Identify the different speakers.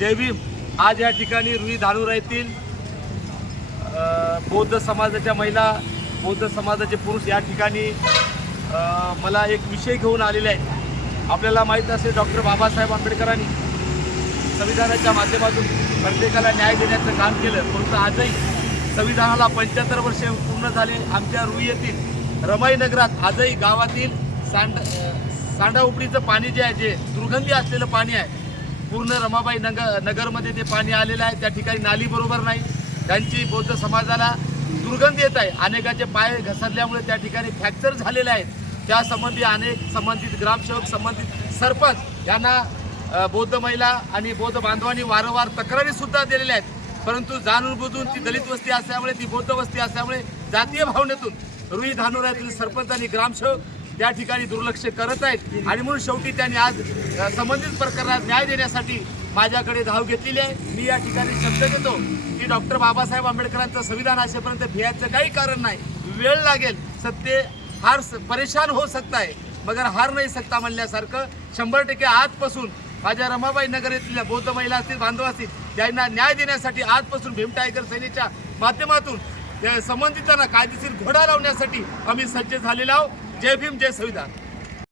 Speaker 1: जय भीम. आज या ठिकाणी रुई धानोरा येथील बौद्ध समाजाच्या महिला बौद्ध समाजाचे पुरुष या ठिकाणी मला एक विषय घेऊन आलेले आहेत. आपल्याला माहीत असेल डॉक्टर बाबासाहेब आंबेडकरांनी संविधानाच्या माध्यमातून प्रत्येकाला न्याय देण्याचं काम केलं. परंतु आजही संविधानाला पंच्याहत्तर वर्षे पूर्ण झाले. आमच्या रुई येथील रमाई नगरात आजही गावातील सांड सांडाउपडीचं सांडा उपडीचं पाणी जे आहे जे दुर्गंधी असलेलं पाणी आहे पूर्ण रमाबाई नगर नगरमध्ये ते पाणी आलेलं आहे. त्या ठिकाणी नाली बरोबर नाही. त्यांची बौद्ध समाजाला दुर्गंधी येत आहे. अनेकाचे पाय घसरल्यामुळे त्या ठिकाणी फ्रॅक्चर झालेले आहेत. त्यासंबंधी अनेक संबंधित ग्रामसेवक संबंधित सरपंच यांना बौद्ध महिला आणि बौद्ध बांधवांनी वारंवार तक्रारीसुद्धा दिलेल्या आहेत. परंतु जाणून बुजून ती दलित वस्ती असल्यामुळे ती बौद्ध वस्ती असल्यामुळे जातीय भावनेतून रुई धानोऱ्यातील सरपंच आणि ग्रामसेवक त्या ठिकाणी दुर्लक्ष करत आहेत. आणि म्हणून शेवटी त्यांनी आज संबंधित प्रकरणात न्याय देण्यासाठी माझ्याकडे धाव घेतलेली आहे. मी या ठिकाणी शब्द देतो की डॉक्टर बाबासाहेब आंबेडकरांचं संविधान असेपर्यंत भियाचं काही कारण नाही. वेळ लागेल सत्य हार स- परेशान हो सकता है मगर हार नाही सकता म्हणल्यासारखं शंभर टक्के आजपासून माझ्या रमाबाई नगर येथील बौद्ध महिला असतील बांधव असतील त्यांना न्याय देण्यासाठी आजपासून भीम टायगर सेनेच्या माध्यमातून त्या संबंधितांना कायदेशीर घोडा लावण्यासाठी आम्ही सज्ज झालेलो आहोत. जय भीम जय संविधान.